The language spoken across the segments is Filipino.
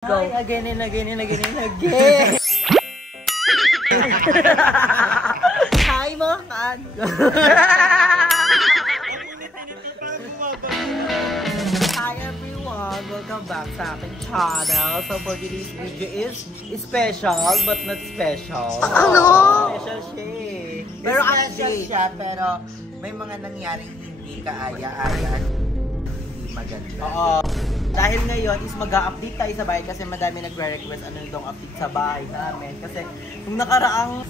Go. Again and again and again and again. Hi mga kan. Hi everyone, welcome back sa aking channel. So for today's video is special but not special. Ano? Special siya eh. Pero special siya, pero may mga nangyaring hindi kaaya-aya at hindi maganda. Oo. Dahil ngayon is mag-a-update tayo sa bahay kasi madami nagre-request ano yung update sa bahay namin. Kasi yung nakaraang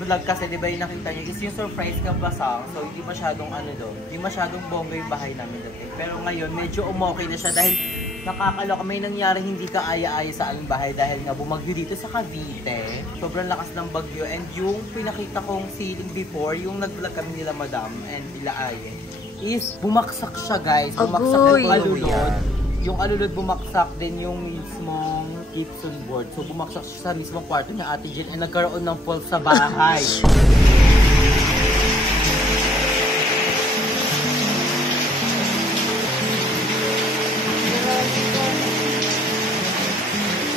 vlog kasi, di ba yung nakita nyo, is yung surprise ka basang. So hindi masyadong hindi masyadong bongga yung bahay namin dati. Pero ngayon medyo umokay na siya dahil nakakaloka, may nangyari hindi kaaya-aya sa aming bahay dahil nga bumagyo dito sa Cavite. Sobrang lakas ng bagyo and yung pinakita kong ceiling before, yung nag-vlog kami nila Madam and nila Aye, is bumaksak siya guys. Bumaksak yung alulod. Yung alulod bumaksak din yung mismong kitchen board. So bumaksak siya sa mismong kwarto ng Ate Jill and nagkaroon ng fault sa bahay.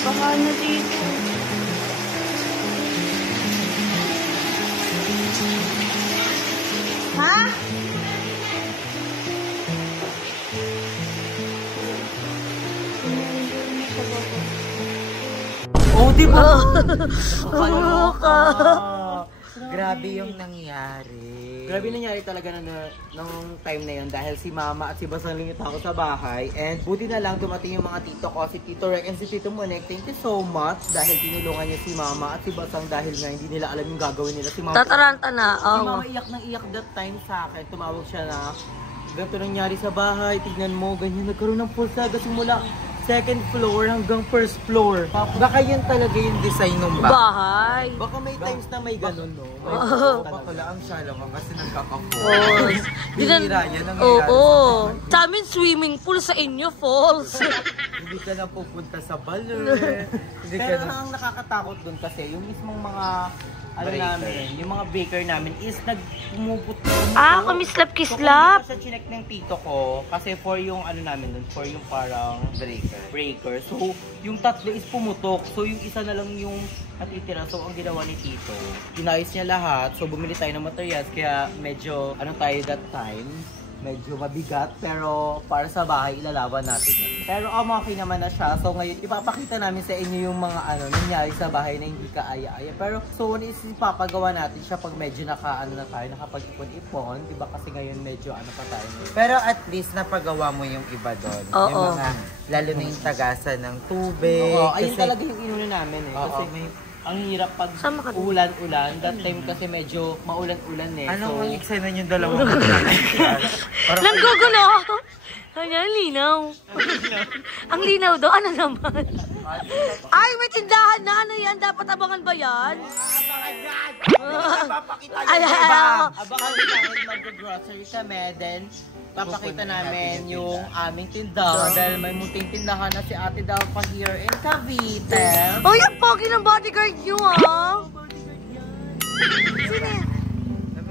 Baka na dito. Ha? Oh, di ba? Kaloka! Grabe yung nangyari. Grabe nangyari talaga nung time na yun dahil si Mama at si Basang lingit ako sa bahay. And buti na lang dumating yung mga tito ko, si Tito Rek and si Tito Monek. Thank you so much dahil tinulungan niya si Mama at si Basang dahil nga hindi nila alam yung gagawin nila. Si Mama, Tataranta na. si Mama iyak nang iyak that time sa akin. Tumawag siya na, ganito nangyari sa bahay, tignan mo, ganyan. Nagkaroon ng pulsa kasi mula second floor hanggang first floor. Baka yun talaga yung design ng bahay. Bahay. Baka may times na may ganun, no? May Bakala ang shallow ka kasi nagkaka-fall. Oh. Bihira yan ang Oo. Sa amin swimming pool, sa inyo falls. Hindi ka na pupunta sa balon. Hindi ka Pero na... ang nakakatakot dun kasi, yung mismong mga namin, yung mga baker namin is nagpumupot. Kumislap-kislap. Sa chinek ng tito ko kasi for yung namin dun, for yung parang breaker. So, yung tatlo is pumutok. So, yung isa na lang yung natitira. So, ang ginawa ni tito, inayos niya lahat. So, bumili tayo ng materials kaya medyo tayo that time. Medyo mabigat, pero para sa bahay, ilalaban natin yun. Pero okay naman na siya. So ngayon, ipapakita namin sa inyo yung mga nangyari sa bahay na hindi kaaya-aya. Pero so is ipapagawa natin siya pag medyo na tayo, nakapag-ipon-ipon. Diba kasi ngayon medyo pa tayo. Pero at least napagawa mo yung iba doon. Oo. Yung mga, lalo na yung tagasan ng tubig. Oo, ayun talaga yung inuna namin eh. Kasi may ang hirap pag ulan-ulan. That time kasi medyo maulan-ulan eh. Anong so, ang excitement yung dalawang Nanggugulo. Kanya, linaw. Ang linaw do, ano naman? Ay, may tindahan na. Ano yan? Dapat abangan ba yan? Abangan yan! Papakita Ay, yung iba! abangan nyo dahil mag-grocery kami, then papakita namin yung aming tindahan dahil may munting tindahan na si Ate Dal pa here in Cavite. Oh, yung pogi ng bodyguard nyo, ah. Sino yan?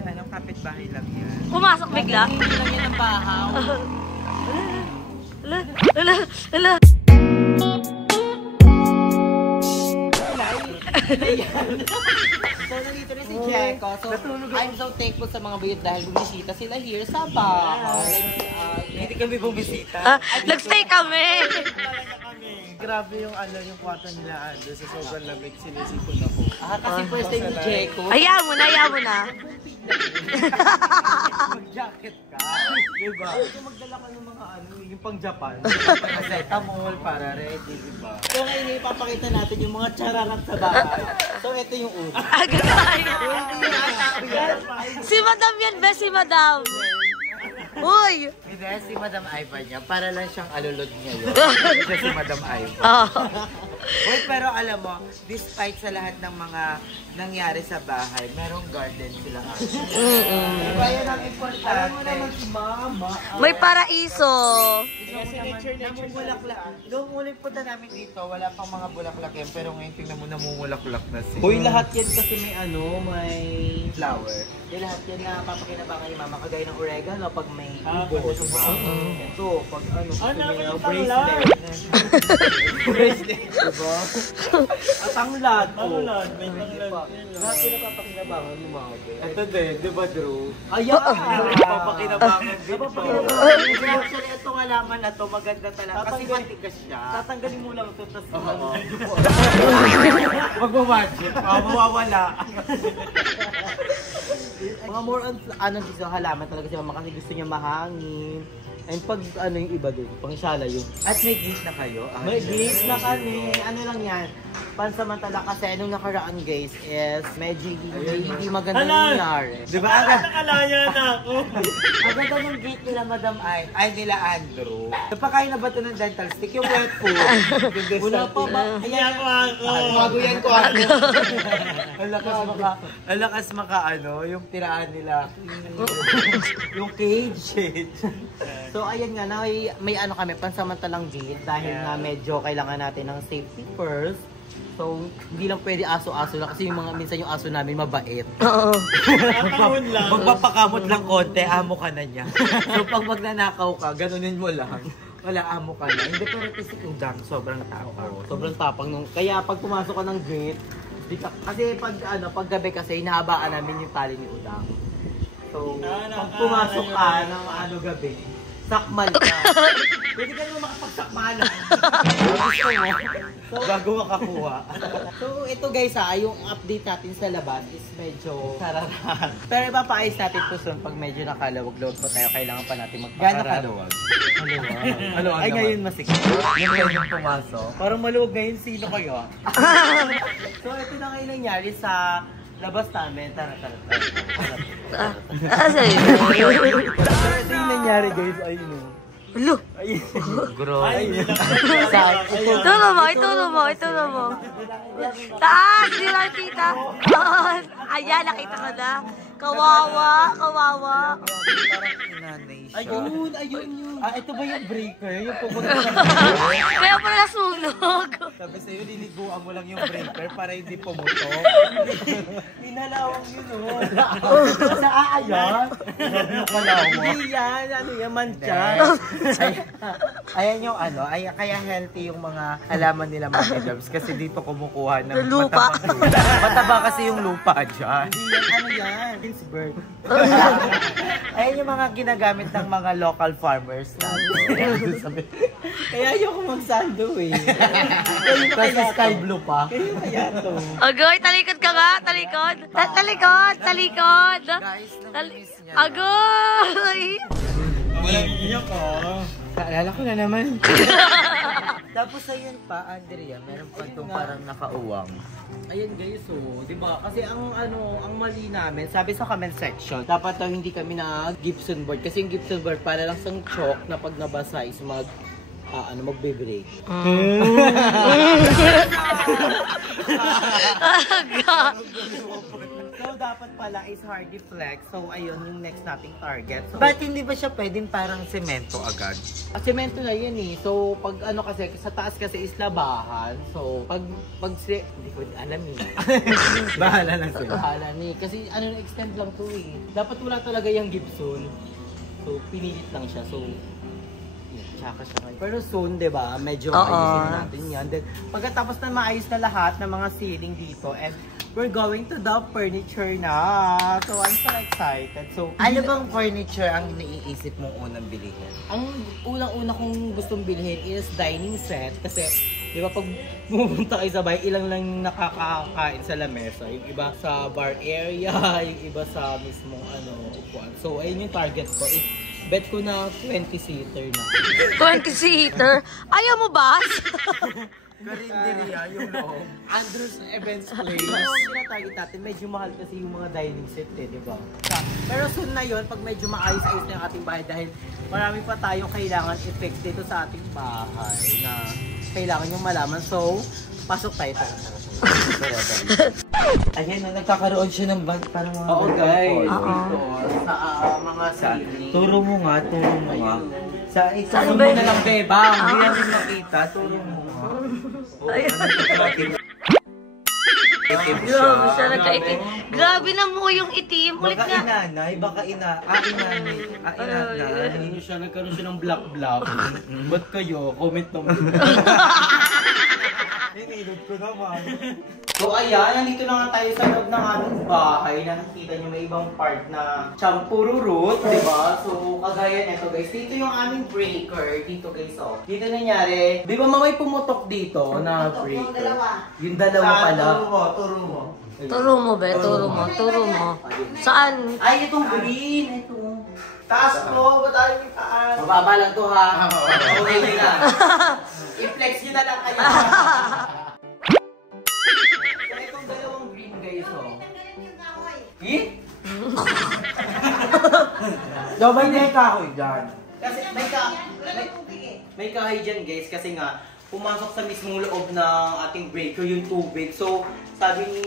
Anong kapitbahay lang yan? Pumasok bigla? Hindi lang yan ang bahaw. Ala. So, nandito na si Jeko. So, I'm so thankful sa mga bayot dahil bumisita sila here sa bahay. Hindi kami bumisita. Nag-stay kami. Grabe yung yung kwarto nila sa sobrang lamig, sinisipon ako. Kasi first time ni Jeko. Ayaw mo na. Mag-jacket ka. Diba? Kung magdala ka ng mga yung pang Japan. Paracetamol para ready, diba? So ngayon ipapakita natin yung mga chararat sa bahay. So ito yung una. Si Madam yan, be, si Madam. Uy! Hindi, si Madam Ivan niya, para lang siyang alulod niya yun. Siya si Madam Ivan. Wait, pero alam mo, despite sa lahat ng mga nangyari sa bahay, merong garden sila. Diba yan ang importante? Alam mo naman si Mama. May paraiso. Sige Kasi namumulaklak. Noong ulit punta namin dito, wala pang mga bulaklak yan. Pero ngayon tingnan mo namumulaklak na sila. Hoy, lahat yan kasi may flower. Yung lahat yan na papakinabangan ni mama. Kagaya ng oregano pag may ibon. Ito, pag gusto niya bracelet. Bracelet, diba? At tanglad. Tanglad, may tanglad. Lahat yun na papakinabangan ni mama. Ito din, di ba Drew? Ayan! Papakinabangan din. Actually, itong halaman na to maganda talaga. Kasi matigas siya. Tatanggalin mo lang ito, tapos Mag-magic. Mawawala. mga more on dito halaman talaga si mama kasi gusto niya mahangin. And pag yung iba doon, pang shala yun. At may gate na kayo? May gate na kami. Ano lang yan? Pansamantala kasi nung nakaraan guys is medyo hindi maganda nangyari. Di ba agad? Nakalaya na ako. Agad ng gate nila Madam ay nila Andrew. Napakain na ba ito ng dental stick? Yung wet food. Wala pa ba? Kaya ko ako. Maguyan ko ako. Ang lakas maka yung tirahan nila. Yung cage. So ayan nga, may kami, pansamantalang gate dahil nga medyo kailangan natin ng safety first. So, hindi lang pwede aso-aso lang kasi minsan yung aso namin mabait. Oo. Magpapakamot lang konti, amo ka na niya. So pag magnanakaw ka, ganunin mo lang. Wala, amo ka na. Hindi pero kasi udang, sobrang tapang. Sobrang tapang nung, kaya pag pumasok ka ng gate, kasi pag gabi kasi hinahabaan namin yung tali ni Udang. So, pag pumasok ka ng gabi, sakmal ka. Pwede ka naman makapagsakmalan. So, bago makakuha. So, ito guys yung update natin sa labas is medyo sararan. Pero ipapaayos natin ito soon pag medyo nakalawag-lawag pa tayo. Kailangan pa natin magpakarat. Gano'n kalawag? Maluwag Ay, ngayon masikip. Yung pwedeng pumasok. Parang maluwag ngayon, sino kayo? So, ito na ngayon nangyari sa labas namin. Tara. Sa'yo. So, ito yung nangyari guys. Ayun o. Ulo. Gross. Ito mo. Taas, di lang kita. Ayan, nakita ko na. Kawawa. Inanay siya. Ayun yun. Ito ba yung breaker? Yung pupunta Kaya pala nasunog. Sabi sa'yo, liliguan mo lang yung breaker para hindi pumutok. Inalawang yun o. Sa aayan? Hindi yan. Ano yan? Manchan. Ayan yung kaya healthy yung mga halaman nila mga loves kasi dito kumukuha ng Lupa. Mataba kasi yung lupa dyan. Hindi yan. Pittsburgh. Ayan yung mga ginagamit ng mga local farmers natin. Kaya ayoko magsando eh. Kasi sky blue pa. Kaya kaya to. Agoy, talikod ka nga. Talikod. Guys, namiss niya. Agoy. Walang iyak ka. Kaalala ko na naman. Tapos ayun pa, Andrea, meron pa itong parang nakauwang. Ayun guys, di ba? Kasi ang mali namin, sabi sa comment section, dapat daw hindi kami na Gibson board. Kasi yung Gibson board para lang sang chalk na pag nabasa is magbe-break. So, dapat pala is hardy flex. So, ayun yung next nating target. So, Ba't hindi ba siya pwedeng parang semento agad? semento na yun eh. So, pag kasi, sa taas kasi is labahan. So, hindi ko alam eh. Bahala lang sila. Bahala ni. Kasi extend lang to eh. Dapat wala talaga yung Gibson. So, pinilit lang siya. So, tsaka siya ngayon. Pero soon, di ba? Medyo ayusin natin yan. Then, pagkatapos na maayos na lahat ng mga ceiling dito, and we're going to the furniture na. So, I'm so excited. So, Ano bang furniture ang naiisip mong unang bilhin? ang unang-una kong gustong bilhin is dining set. Kasi, di ba, pag pumunta kayo sa bahay, ilang lang nakakakain sa lamesa. Yung iba sa bar area, yung iba sa mismong upuan. So, ayun yung target ko. Bet ko na 20-seater na. 20-seater? Ayaw mo ba? Karinderia, yung loob. Andrew's Events Place. Pero yung target natin, medyo mahal kasi yung mga dining set di ba? Pero soon na yun, pag medyo maayos-ayos na yung ating bahay dahil marami pa tayong kailangan i-fix dito sa ating bahay na kailangan yung malaman. So, pasok tayo. Ayan, nagkakaroon siya ng parang mga... Oo guys. Oo. Sa mga ceiling. Turo mo nga. Turo mo na lang, bebang. Hindi natin makita. Turo mo. Grabe siya, nagka-itim. Grabe na mo yung itim. Ulit Baka nga. inanay, baka inanay. Hindi siya, nagkaroon siya ng black. Ba't kayo? Comment naman. Hinilot ko naman. So ayan, nandito na nga tayo sa loob ng aming bahay. Nakikita nyo may ibang part na champururut, di ba? So kagaya nito guys, dito yung aming breaker. Dito guys, oh. Dito nangyari, di ba mamay pumutok dito na breaker? Yung dalawa pala. Turo mo. Turo mo, be. Turo mo. Saan? Ay, itong green. Ito. Taas mo, ba't tayo may taas? Mababa lang to ha. Okay nyo na. I-flex nyo na lang kayo. So itong dalawang green guys, oh. Eh? Dabay na yung kahoy dyan. Kasi may kahoy dyan guys kasi nga pumasok sa mismong loob ng ating breaker yung tubig. So sabi ni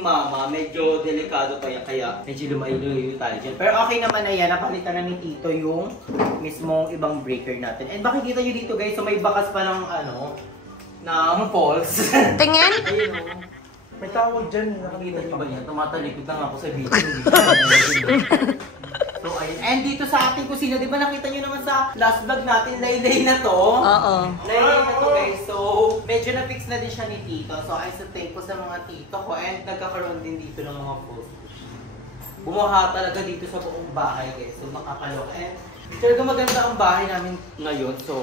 mama medyo delikado kaya medyo lumayo tayo dyan. Pero okay naman na yan, napalitan na ni Tito yung mismong ibang breaker natin. And makikita nyo dito guys, so may bakas pa ng ng falls. Tingin? Ayun o. May tawag dyan. Nakikita nyo ba yan? Tumatalikod lang ako sa video. So, ayun. And dito sa ating kusina, di ba nakita nyo naman sa last vlog natin, laylay na to? Oo. Laylay na to guys. So, medyo na-fix na din siya ni Tito. So, I'm so thankful sa mga tito ko. And nagkakaroon din dito ng mga posts. Bumuha talaga dito sa buong bahay guys. So, makakalok. And talaga maganda ang bahay namin ngayon. So,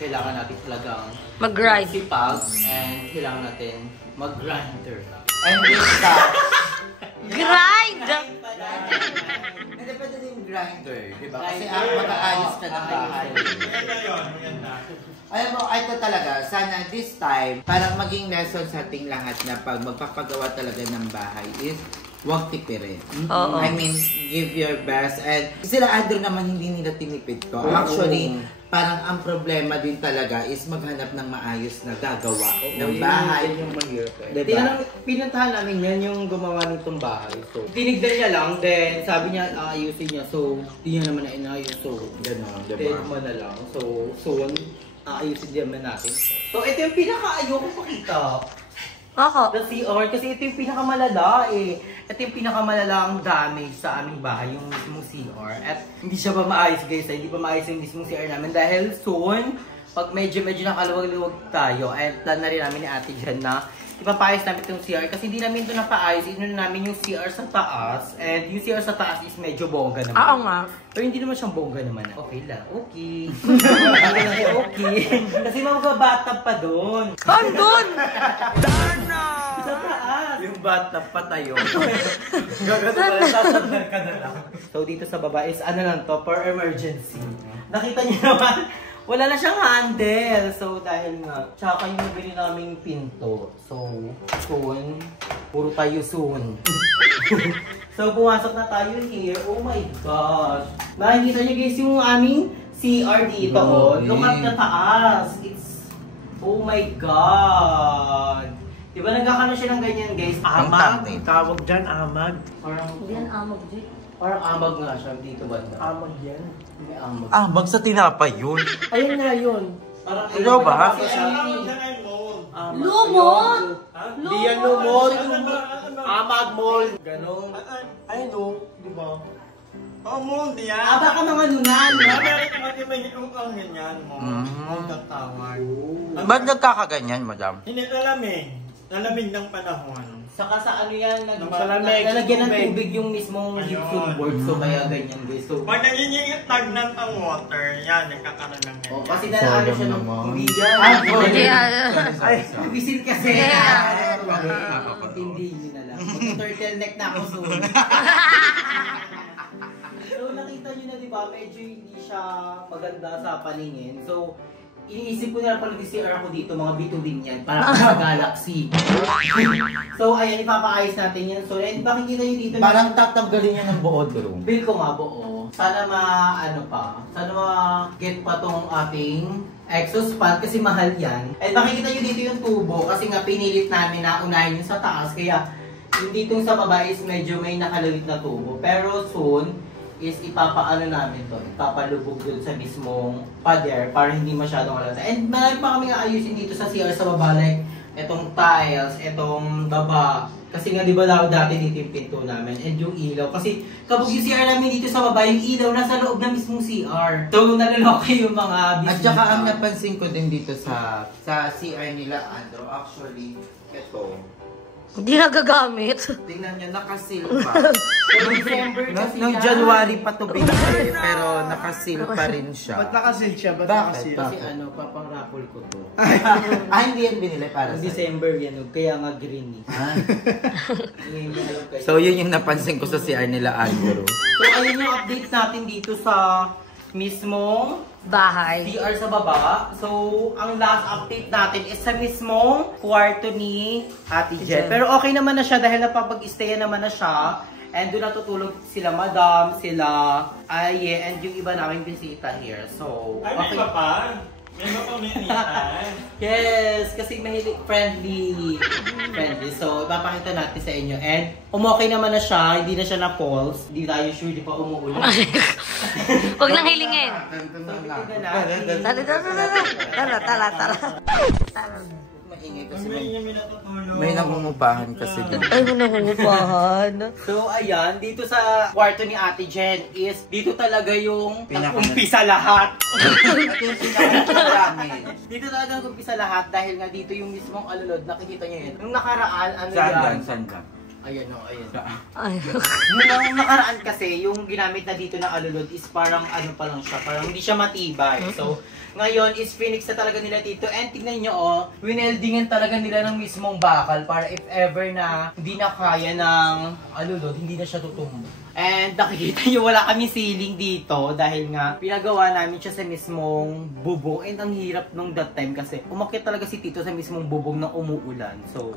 kailangan natin talagang Mag-grind. sipag. And kailangan natin mag-grinder. And this time. Grind! Hindi pwede din grinder, di ba? Kasi Grinder. mag-aayos ka ng bahay. Alam mo, ito talaga, sana this time, parang maging lesson sa ating lahat na pag magpapagawa talaga ng bahay is huwag tipirin. Oo. I mean, give your best. And sila Andrew naman hindi nila tinipid ko. Actually, parang ang problema din talaga is maghanap ng maayos na gagawa ng bahay. Yun yung mahirap eh. Diba? Pinuntahan namin yan yung gumawa nitong bahay. So, tinignan niya lang, then sabi niya aayusin niya. So, di niya naman na inayos. So, Ganon, diba? then mo na lang. So, soon, aayusin din naman natin. So, ito yung pinaka-ayoko pakita. Ako. The CR, kasi ito yung pinakamalala eh. Ito yung pinakamalala damage sa aming bahay, yung mismong CR. At hindi siya pa maayos guys, hindi pa maayos yung mismong CR namin dahil soon, pag medyo nakaluwag-luwag tayo, at plan na rin namin ni Ate Jan na ipapayos namin itong CR kasi hindi namin ito napaayos, ino namin yung CR sa taas, and yung CR sa taas is medyo bongga naman. Oo nga. Pero hindi naman siyang bongga naman. Okay lang, okay. Okay. Kasi magbabatap pa doon. Saan dun? Sa taas! Yung bathtub pa tayo. Gagano pala, sasabdan ka na lang. So dito sa baba is ano lang to, for emergency. Nakita niyo naman, wala na siyang handle. So dahil nga, tsaka yung nabili naming pinto. So, soon, puro tayo soon. So pumasok na tayo here. Oh my gosh. Nakikita niyo guys yung aming CR dito. Oh. Look at the taas. It's, oh my God. Diba nagkakano siya ng ganyan guys? Amag. Tawag dyan, amag. Parang, Yan, amag, G. parang amag nga siya dito banda. Amag yan. May amag. Amag sa tinapay yun. Ayun nga yun. Parang Ikaw ba? Lumot! Di yan lumot. Amag mold. Ganong. Ayun o, di ba? Oh, mold yan. Ah, baka mga nunan. Meron ka kasi may yung ganyan mo. Mold ang tawag. Ba't nagkakaganyan, madam? Hindi lalamig. Lalamig ng panahon. Saka sa ano yan, Malamig, nalagyan ng tubig. tubig yung mismong Ayun. gypsum board. So kaya ganyan guys. So, Pag nangingiitag ng water, yan, nagkakaroon ng ganyan. oh, kasi nalaano siya ng hindi yan. Hindi, Ay, visit kasi. Yeah. Hindi nyo na lang. Turtleneck na ako soon. So nakita nyo na diba, medyo hindi siya maganda sa paningin. So, iniisip ko na lang pala CR ako dito, mga bituin yan, para sa Galaxy. So, ayan, ipapaayos natin yan. So, and makikita nyo dito. Parang tatanggalin niya ng buod room. Bill ko nga buo. Sana sana ma-get pa tong ating exhaust fan kasi mahal yan. And makikita nyo dito yung tubo kasi nga pinilit namin na unahin yung sa taas. Kaya yung dito sa baba is medyo may nakalawit na tubo. Pero soon, is ipapaano namin to, ipapalubog dun sa mismong pader para hindi masyadong halata. And marami pa kami ayusin dito sa CR sa baba, like etong tiles, etong baba. Kasi nga di ba dati dito yung pinto namin and yung ilaw. Kasi kapag yung CR namin dito sa baba, yung ilaw nasa loob na mismong CR. So naliloko yung mga At saka ang napansin ko din dito sa CR nila, Andrew, actually, ito. Hindi nagagamit. Tingnan nyo, nakasil pa. Noong January pa to binigay, pero nakasil pa rin siya. Ba't nakasil siya? Bakit? Kasi ano, papang-raffle ko to. Hindi yan binili para sa December yan, kaya nga green eh. So yun yung napansin ko sa CR nila, Andrew. So ayun yung updates natin dito sa mismong Bahay. CR sa baba. So, ang last update natin is sa mismong kwarto ni Ate Jen. Pero okay naman na siya dahil napapag-stayan naman na siya. And doon natutulog sila Madam, sila Aye, and yung iba namin bisita here. So, okay. May mapamilihan. Yes, kasi mahilig friendly. So, ipapakita natin sa inyo. And umokay naman na siya, hindi na siya na-pulse. Hindi tayo sure, di pa umuulan. Huwag nang hilingin. Tara. Maingay kasi May natutulog. may nangungupahan kasi dito. Ay, mo nangungupahan. So, ayan, dito sa kwarto ni Ate Jen is, dito talaga yung Pinaka- nag-umpisa lahat. At yung pinakamarami. Dito talaga nag-umpisa lahat dahil nga dito yung mismong alulod, nakikita nyo yun. Nung nakaraan, ano yan? Saan ka? Ayan o, ayan. Ay. Nung nakaraan kasi, yung ginamit na dito na alulod is parang ano pa lang siya, parang hindi siya matibay. So, ngayon is Phoenix na talaga nila dito. And tignan nyo oh, wineldingan talaga nila ng mismong bakal para if ever na hindi na kaya ng alulod, hindi na siya tutumbo. And nakikita nyo, wala kami ceiling dito dahil nga pinagawa namin siya sa mismong bubong. And ang hirap nung that time kasi umakyat talaga si Tito sa mismong bubong na umuulan. So,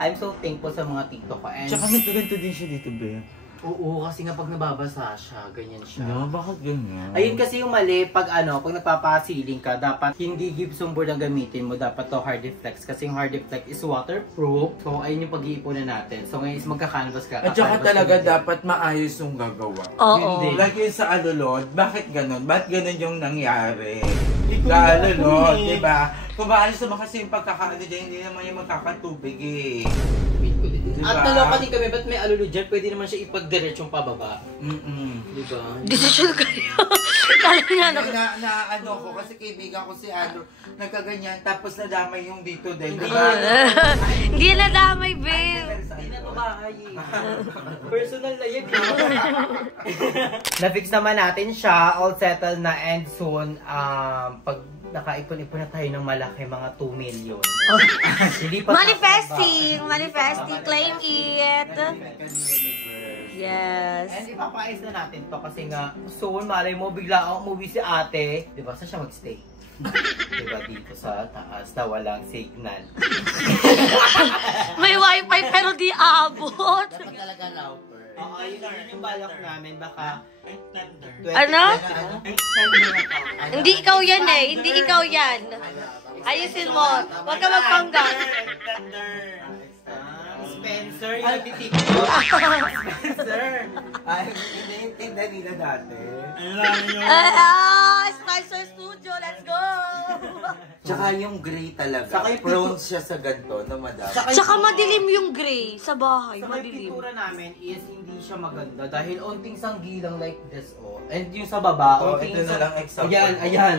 I'm so thankful sa mga tito ko. And Tsaka nagkaganto din siya dito, be. oo, kasi nga pag nababasa siya, ganyan siya. No, bakit ganyan? Ayun kasi yung mali, pag nagpapasiling ka, dapat hindi gypsum board ang gamitin mo, dapat to Hardiflex. Kasi yung Hardiflex is waterproof. So, ayun yung pag-iipunan natin. So, ngayon is magka-canvas ka. At saka talaga dapat maayos yung gagawa. Oo. Hindi. Like yun sa alulod, bakit ganun? Bakit ganun yung nangyari? Sa alulod, di ba? Kung maayos naman kasi yung pagkakaano dyan, hindi naman yung magkakatubig eh. Diba? At naloka din kami, ba't may alulod dyan? Pwede naman siya ipag-diretsong pababa. Diba? Decision kayo. Kala niya, Na ano ko, kasi kaibigan ko si Andrew, nagkaganyan, tapos nadamay yung dito din, di ba? Hindi na damay, babe. Hindi na to bahay eh. Personal na yun. Na-fix naman natin siya, all settled na and soon, pag nakaipon-ipon na tayo ng malaki, mga 2 million. Hindi pa Manifesting, claim it. Yes. And ipapais na natin to kasi nga soon, malay mo, bigla akong umuwi si ate. Diba, saan siya mag-stay? Diba, dito sa taas na walang signal. May wifi pero di abot. Dapat talaga router. Oo, yun yung balak namin, baka Ano? Hindi ikaw yan eh. Hindi ikaw yan. Ayusin mo. Huwag ka magpanggat. Spencer, yung nagtitiktok. Spencer. Ay, hindi yung tinda nila dati. Spicer Studio, let's go! Tsaka yung gray talaga, Saka yung prone siya sa ganito na madami. Tsaka madilim yung gray sa bahay. Sa may Madilim. pintura namin is hindi siya maganda dahil onting sanggilang like this oh. And yung sa baba, Oh, onting ito na lang example. Ayan.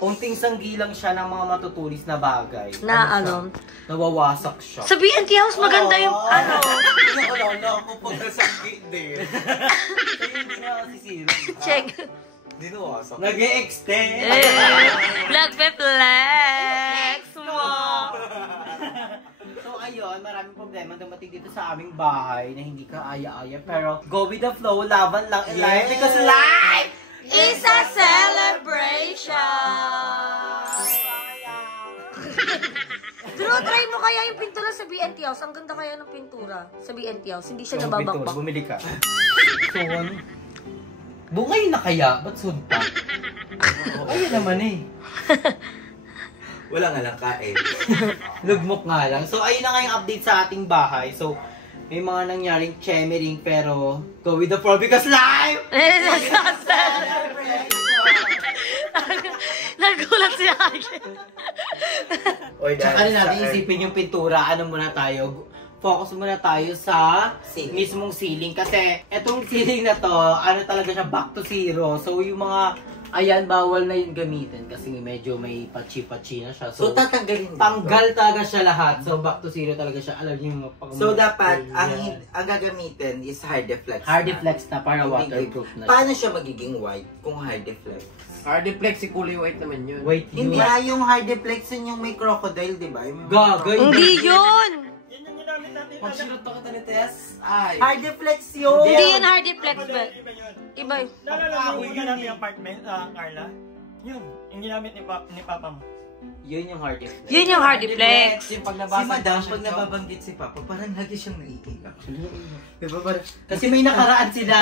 Onting sanggilang siya ng mga matutulis na bagay. Na ano? Nawawasak siya. Sa BNT House maganda yung ano. Pinaalala ako pag nasanggi din. So hindi na sisira. Check. Hindi na wasak. Nag-e-extend. Nagpe-flex mo. So ayun, maraming problema dumating dito sa aming bahay na hindi ka aya-aya. Pero go with the flow, laban lang in life because life It's a celebration! Pero try mo kaya yung pintura sa BNT House. Ang ganda kaya ng pintura sa BNT House. Hindi siya nababakbak. Bumili ka. Soon. Ngayon na kaya? Ba't soon pa? Ayun naman eh. Wala nga lang kain. Lugmok nga lang. So ayun na nga yung update sa ating bahay. So may mga nangyaring chemering pero go with the flow because life! Nagulat si Ake. Tsaka rin natin isipin yung pintura, ano muna tayo, focus muna tayo sa mismong ceiling. Kasi etong ceiling na to, ano talaga siya, back to zero. So yung mga, ayan, bawal na yung gamitin kasi medyo may patchi-patchi na siya. So tatanggalin din. Tanggal talaga siya lahat. So back to zero talaga siya. Alam niyo yung So dapat, ang gagamitin is Hardeflex. Hardeflex na para waterproof na. Paano siya magiging white kung Hardeflex? Hardeflex, si kulay white naman yun. Wait, Hindi yung Hardeflex yun yung may crocodile, di ba? Gagay. Hindi yun! Yun yung ginamit natin. Pag sinuntok ka ni Tess, ay. Hardeflex yun! Hindi yan Hardeflex ba? Iba yun. Iba yun. Nalala mo yung ginamit yung apartment, Carla? Yun, yung ginamit ni Papa mo. Yun yung Hardeflex. Yun yung Hardeflex. Yung pag Si nabasa Madam, pag nababanggit si Papa, parang lagi siyang naiiyak. Diba ba? Kasi may nakaraan sila.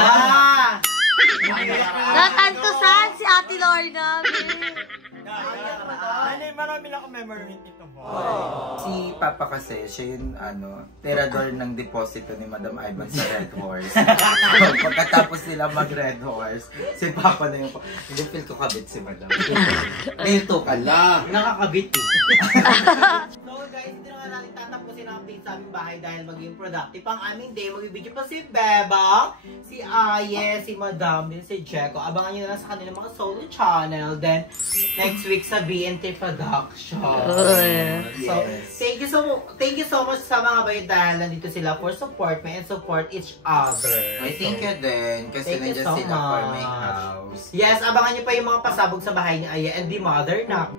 Natantusan si Ate Lorna. Hindi, marami lang akong memory nito. Si Papa kasi, siya yung terador ng deposito ni Madam Ivan sa Red Horse. Pagkatapos nila mag Red Horse, si Papa na yung... Hindi, feel ko kabit si Madam. Dito ka lang. Nakakabit eh. So guys, hindi na nga natin tatapusin ang update sa aming bahay dahil maging productive ang aming day. Magbibideo pa si Bebang, si Aye, si Madam, din si Jeko. Abangan nyo na lang sa kanilang mga solo channel. Then, next week sa BNT Production. So, thank you so much sa mga bayad dahil nandito sila for support me and support each other. I think you din, kasi Thank you nandiyan so sila for my much. house. Yes, abangan nyo pa yung mga pasabog sa bahay ni Aya and the mother na.